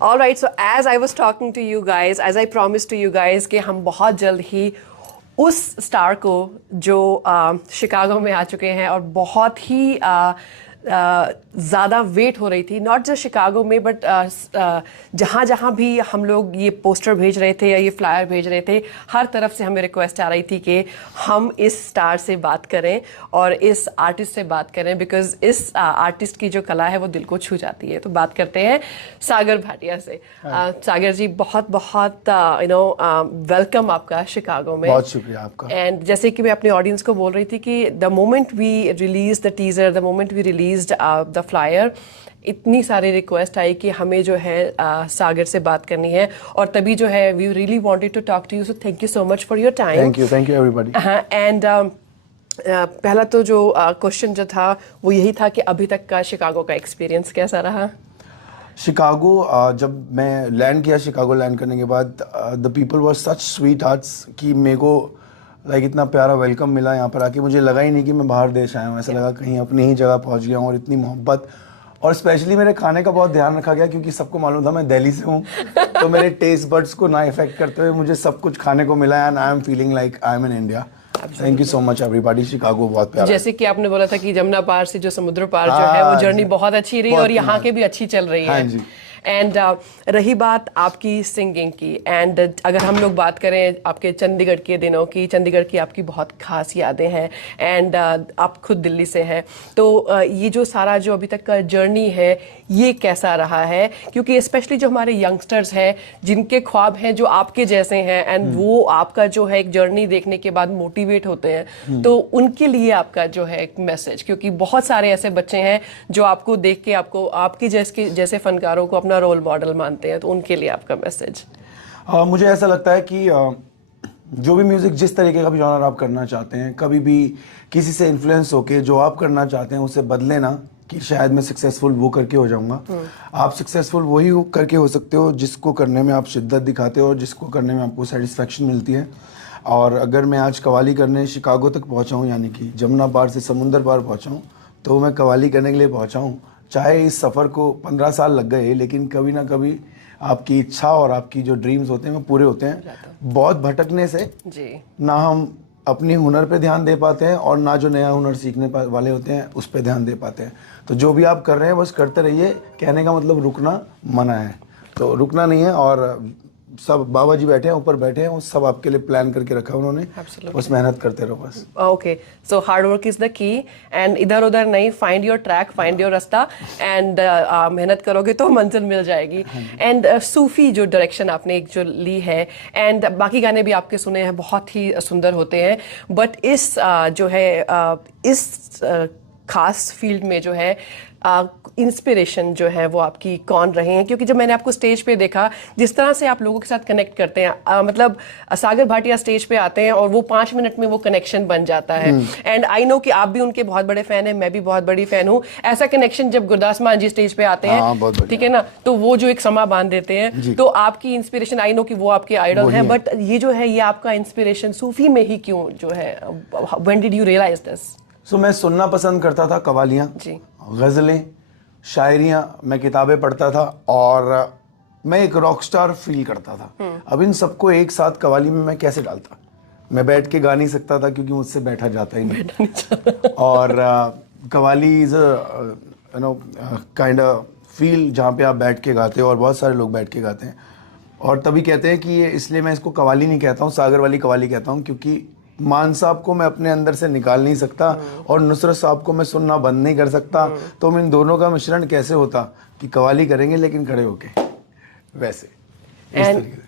All right, so as I was talking to you guys, as I promised to you guys कि हम बहुत जल्द ही उस star को जो शिकागो में आ चुके हैं और बहुत ही ज़्यादा वेट हो रही थी, नॉट जस्ट शिकागो में बट जहाँ जहाँ भी हम लोग ये पोस्टर भेज रहे थे या ये फ्लायर भेज रहे थे, हर तरफ से हमें रिक्वेस्ट आ रही थी कि हम इस स्टार से बात करें और इस आर्टिस्ट से बात करें, बिकॉज इस आर्टिस्ट की जो कला है वो दिल को छू जाती है। तो बात करते हैं सागर भाटिया से। सागर जी, बहुत बहुत वेलकम आपका शिकागो में। बहुत शुक्रिया आपका। एंड जैसे कि मैं अपने ऑडियंस को बोल रही थी कि the moment we release the teaser, the moment we release the flyer, इतनी सारी रिक्वेस्ट आई कि हमें जो है सागर से बात करनी है, और तभी जो है we really wanted to talk to you. So thank you so much for your time. Thank you everybody. And पहला तो जो क्वेश्चन जो था वो यही था कि अभी तक का शिकागो का एक्सपीरियंस कैसा रहा? शिकागो, जब मैं लैंड किया, शिकागो लैंड करने के बाद the people were such sweet hearts कि मेरे को इतना प्यारा वेलकम मिला यहाँ पर आके। मुझे लगा ही नहीं कि मैं बाहर देश आया हूँ, ऐसा लगा कहीं अपनी ही जगह पहुँच गया हूँ। और इतनी मोहब्बत, और स्पेशली मेरे खाने का बहुत ध्यान रखा गया क्योंकि सबको मालूम था मैं दिल्ली से हूँ तो मेरे टेस्ट बड्स को ना इफेक्ट करते हुए मुझे सब कुछ खाने को मिला and I am feeling like I am in India. Thank you so much everybody. Chicago बहुत प्यारा। जैसे कि आपने बोला था कि जमुना पार से जो समुद्र पार जो है वो जर्नी बहुत अच्छी रही और यहाँ के भी अच्छी चल रही है। हाँ जी। एंड रही बात आपकी सिंगिंग की, एंड अगर हम लोग बात करें आपके चंडीगढ़ के दिनों की, चंडीगढ़ की आपकी बहुत खास यादें हैं, एंड आप खुद दिल्ली से हैं, तो ये जो सारा जो अभी तक का जर्नी है ये कैसा रहा है? क्योंकि स्पेशली जो हमारे यंगस्टर्स हैं जिनके ख्वाब हैं जो आपके जैसे हैं, एंड वो आपका जो है एक जर्नी देखने के बाद मोटिवेट होते हैं, तो उनके लिए आपका जो है एक मैसेज, क्योंकि बहुत सारे ऐसे बच्चे हैं जो आपको देख के आपको आपके जैसे फनकारों को अपना रोल मॉडल मानते हैं, तो उनके लिए आपका मैसेज? मुझे ऐसा लगता है कि जो भी म्यूज़िक, जिस तरीके का भी जॉनर आप करना चाहते हैं, कभी भी किसी से इन्फ्लुएंस होके जो आप करना चाहते हैं उसे बदले ना कि शायद मैं सक्सेसफुल वो करके हो जाऊंगा। आप सक्सेसफुल वही करके हो सकते हो जिसको करने में आप शिद्दत दिखाते हो और जिसको करने में आपको सेटिस्फेक्शन मिलती है। और अगर मैं आज कवाली करने शिकागो तक पहुँचा हूँ, यानी कि जमुना पार से समुंदर पार पहुँचा हूँ, तो मैं कवाली करने के लिए पहुँचा हूँ। चाहे इस सफ़र को 15 साल लग गए, लेकिन कभी ना कभी आपकी इच्छा और आपकी जो ड्रीम्स होते हैं वो पूरे होते हैं। बहुत भटकने से जी ना हम अपने हुनर पे ध्यान दे पाते हैं और ना जो नया हुनर सीखने वाले होते हैं उस पे ध्यान दे पाते हैं। तो जो भी आप कर रहे हैं बस करते रहिए। कहने का मतलब रुकना मना है, तो रुकना नहीं है। और सब बाबा जी बैठे हैं, ऊपर बैठे हैं, वो सब आपके लिए प्लान करके रखा है उन्होंने। बस मेहनत करते रहो बस। Okay, so hard work is the key, and इधर उधर नहीं, find your track, find your रास्ता, एंड मेहनत करोगे तो मंजिल मिल जाएगी। एंड सूफी जो डायरेक्शन आपने एक जो ली है, एंड बाकी गाने भी आपके सुने हैं, बहुत ही सुंदर होते हैं, बट इस जो है इस खास फील्ड में जो है इंस्पिरेशन जो है वो आपकी कौन रहे हैं? क्योंकि जब मैंने आपको स्टेज पे देखा, जिस तरह से आप लोगों के साथ कनेक्ट करते हैं, मतलब सागर भाटिया स्टेज पे आते हैं और वो 5 मिनट में वो कनेक्शन बन जाता है। एंड आई नो कि आप भी उनके बहुत बड़े फैन हैं, मैं भी बहुत बड़ी फैन हूँ। ऐसा कनेक्शन जब गुरदास मान जी स्टेज पे आते हैं, ठीक है ना, तो वो जो एक समा बांध देते हैं, तो आपकी इंस्पिरेशन, आई नो कि वो आपके आइडल हैं, बट ये जो है ये आपका इंस्पिरेशन सूफी में ही क्यों जो है? When did you realise this? So मैं सुनना पसंद करता था, कवालियाँ, गज़लें, शायरियाँ, मैं किताबें पढ़ता था और मैं एक रॉक स्टार फील करता था। अब इन सबको एक साथ कवाली में मैं कैसे डालता? मैं बैठ के गा नहीं सकता था क्योंकि मुझसे बैठा जाता ही नहीं। और qawwali is kind of feel जहाँ पे आप बैठ के गाते हो, और बहुत सारे लोग बैठ के गाते हैं। और तभी कहते हैं कि ये, इसलिए मैं इसको कवाली नहीं कहता हूँ, सागर वाली कवाली कहता हूँ, क्योंकि मान साहब को मैं अपने अंदर से निकाल नहीं सकता और नुसरत साहब को मैं सुनना बंद नहीं कर सकता। तो इन दोनों का मिश्रण कैसे होता कि कवाली करेंगे लेकिन खड़े होके वैसे।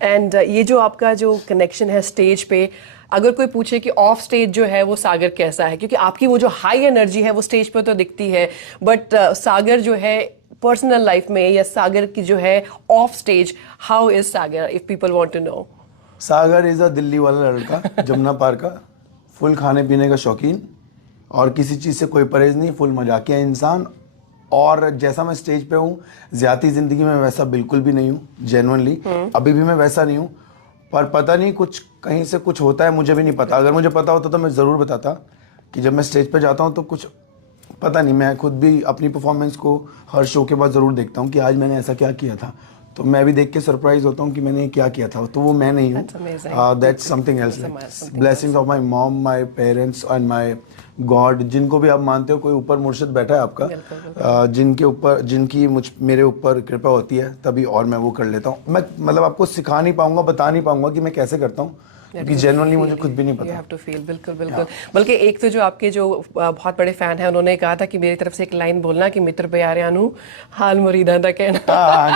एंड ये जो आपका जो कनेक्शन है स्टेज पे, अगर कोई पूछे कि ऑफ स्टेज जो है वो सागर कैसा है, क्योंकि आपकी वो जो हाई एनर्जी है वो स्टेज पे तो दिखती है, बट सागर जो है पर्सनल लाइफ में, या सागर की जो है off stage, how is Sagar, if people want to know? Sagar is a Delhi वाला लड़का, जमुना पार का, फुल खाने पीने का शौकीन और किसी चीज़ से कोई परहेज नहीं, फुल मजाकिया इंसान। और जैसा मैं स्टेज पे हूँ, ज़्यादा ज़िंदगी में वैसा बिल्कुल भी नहीं हूँ, जेन्युइनली अभी भी मैं वैसा नहीं हूँ। पर पता नहीं कुछ कहीं से कुछ होता है, मुझे भी नहीं पता। अगर मुझे पता होता तो मैं ज़रूर बताता कि जब मैं स्टेज पे जाता हूँ तो कुछ पता नहीं। मैं खुद भी अपनी परफॉर्मेंस को हर शो के बाद ज़रूर देखता हूँ कि आज मैंने ऐसा क्या किया था। तो मैं भी देख के सरप्राइज होता हूँ कि मैंने क्या किया था, तो वो मैं नहीं हूँ. That's amazing. That's something else. something blessings of my mom, my parents and my God, जिनको भी आप मानते हो, कोई ऊपर मुर्शिद बैठा है आपका, जिनके ऊपर, जिनकी मेरे ऊपर कृपा होती है, तभी और मैं वो कर लेता हूँ. मैं मतलब आपको सिखा नहीं पाऊंगा, बता नहीं पाऊंगा कि मैं कैसे करता हूँ, क्योंकि जनरली मुझे खुद भी नहीं You पता. have to feel, बिल्कुल बिल्कुल. बल्कि एक तो जो आपके जो बहुत बड़े फैन हैं, उन्होंने कहा था कि मेरी तरफ से एक लाइन बोलना कि मित्र प्यारियानु हाल मुरीदा दा कहना.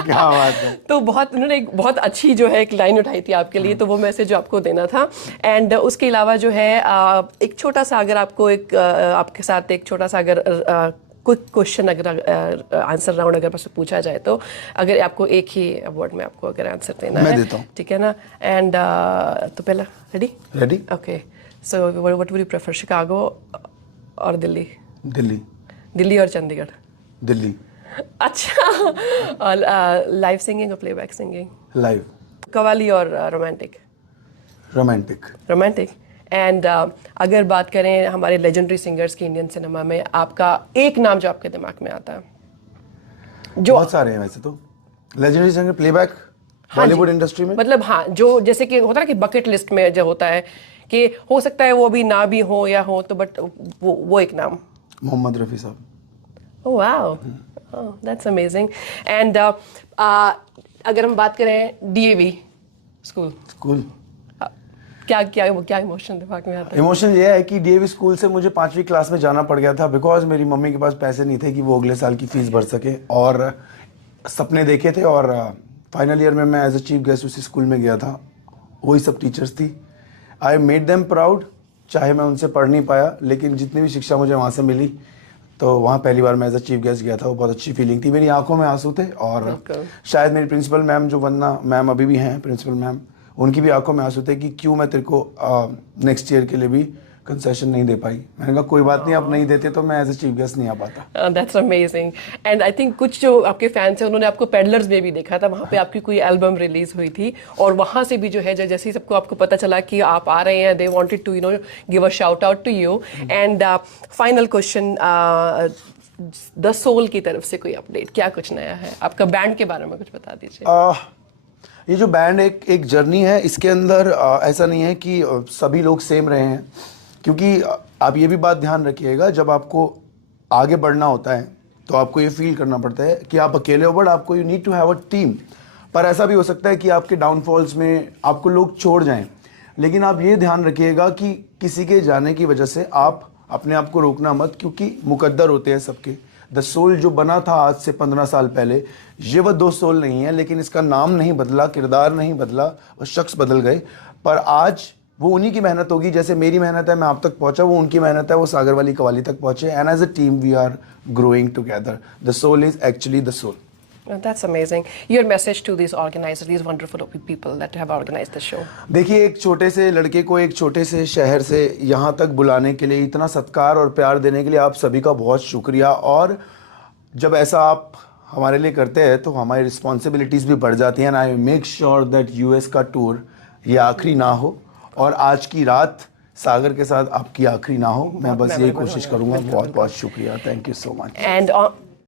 क्या बात है. तो बहुत उन्होंने एक बहुत अच्छी जो है एक लाइन उठाई थी आपके लिए, तो वो मैसेज जो आपको देना था. एंड उसके अलावा जो है एक छोटा सा अगर आपको एक आपके साथ एक छोटा सा अगर क्विक क्वेश्चन अगर आंसर राउंड अगर मुझसे पूछा जाए, तो अगर आपको एक ही वर्ड में आपको अगर आंसर देना मैं है, देता हूँ. ठीक है ना. एंड तो पहला ready. Ready. Okay, so what would you prefer, Chicago और दिल्ली? दिल्ली. दिल्ली और चंडीगढ़? दिल्ली. अच्छा. और लाइव सिंगिंग और प्लेबैक सिंगिंग? लाइव. कव्वाली और रोमांटिक? रोमांटिक. रोमांटिक. एंड अगर बात करें हमारे लेजेंडरी सिंगर्स की इंडियन सिनेमा में, आपका एक नाम जो आपके दिमाग में आता है? जो बहुत सारे हैं वैसे तो legendary singer playback Bollywood industry में. मतलब हाँ, जो जैसे कि होता है ना कि बकेट लिस्ट में जो होता है कि हो सकता है वो अभी ना भी हो या हो, तो बट वो एक नाम. मोहम्मद रफ़ी साहब. Oh wow, oh that's amazing. And अगर हम बात करें DAV स्कूल, क्या क्या क्या इमोशन दिमाग में आता है? इमोशन ये है कि डीएवी स्कूल से मुझे 5वीं क्लास में जाना पड़ गया था, बिकॉज मेरी मम्मी के पास पैसे नहीं थे कि वो अगले साल की फीस भर सके, और सपने देखे थे, और फाइनल ईयर में मैं एज अ चीफ गेस्ट उसी स्कूल में गया था. वही सब टीचर्स थी. I made them proud. चाहे मैं उनसे पढ़ नहीं पाया, लेकिन जितनी भी शिक्षा मुझे वहाँ से मिली, तो वहाँ पहली बार मैं एज अ चीफ गेस्ट गया था. वो बहुत अच्छी फीलिंग थी. मेरी आंखों में आंसू थे, और शायद मेरी प्रिंसिपल मैम, जो वरना मैम अभी भी हैं प्रिंसिपल मैम, उनकी भी आंखों में आंसू थे कि क्यों मैं तेरे को नेक्स्ट ईयर के लिए भी कंसेशन नहीं दे पाई. मैंने कहा कोई बात नहीं, आप नहीं देते तो मैं एज अ चीफ गेस्ट नहीं आ पाता. That's amazing. And I think कुछ जो आपके फैंस हैं, उन्होंने आपको पेडलर्स में भी देखा था. वहाँ पे आपकी कोई एल्बम रिलीज हुई थी, और वहाँ से भी जो है जैसे ही सबको आपको पता चला कि आप आ रहे हैं, they wanted to give a shout out to you. And final question, the soul की तरफ से कोई अपडेट, क्या कुछ नया है? आपका बैंड के बारे में कुछ बता दीजिए. ये जो बैंड एक जर्नी है. इसके अंदर ऐसा नहीं है कि सभी लोग सेम रहे हैं, क्योंकि आप ये भी बात ध्यान रखिएगा, जब आपको आगे बढ़ना होता है तो आपको ये फील करना पड़ता है कि आप अकेले हो, बट आपको you need to have a team. पर ऐसा भी हो सकता है कि आपके डाउनफॉल्स में आपको लोग छोड़ जाएं, लेकिन आप ये ध्यान रखिएगा कि किसी के जाने की वजह से आप अपने आप को रोकना मत, क्योंकि मुकद्दर होते हैं सबके. द सोल जो बना था आज से 15 साल पहले, ये वह दो सोल नहीं है, लेकिन इसका नाम नहीं बदला, किरदार नहीं बदला, वो शख्स बदल गए. पर आज वो उन्हीं की मेहनत होगी, जैसे मेरी मेहनत है मैं आप तक पहुंचा, वो उनकी मेहनत है वो सागर वाली कवाली तक पहुंचे. And as a team we are growing together. The soul is actually the soul. That's amazing. Your message to these organizers, these wonderful people that have organized the show. देखिए, एक छोटे से लड़के को एक छोटे से शहर से यहाँ तक बुलाने के लिए, इतना सत्कार और प्यार देने के लिए आप सभी का बहुत शुक्रिया. और जब ऐसा आप हमारे लिए करते हैं तो हमारी रिस्पॉन्सिबिलिटीज़ भी बढ़ जाती हैं. And I make sure that US का टूर ये आखिरी ना हो, और आज की रात सागर के साथ आपकी आखिरी ना हो. मैं बस यही कोशिश करूंगा. बहुत बहुत शुक्रिया. Thank you so much. And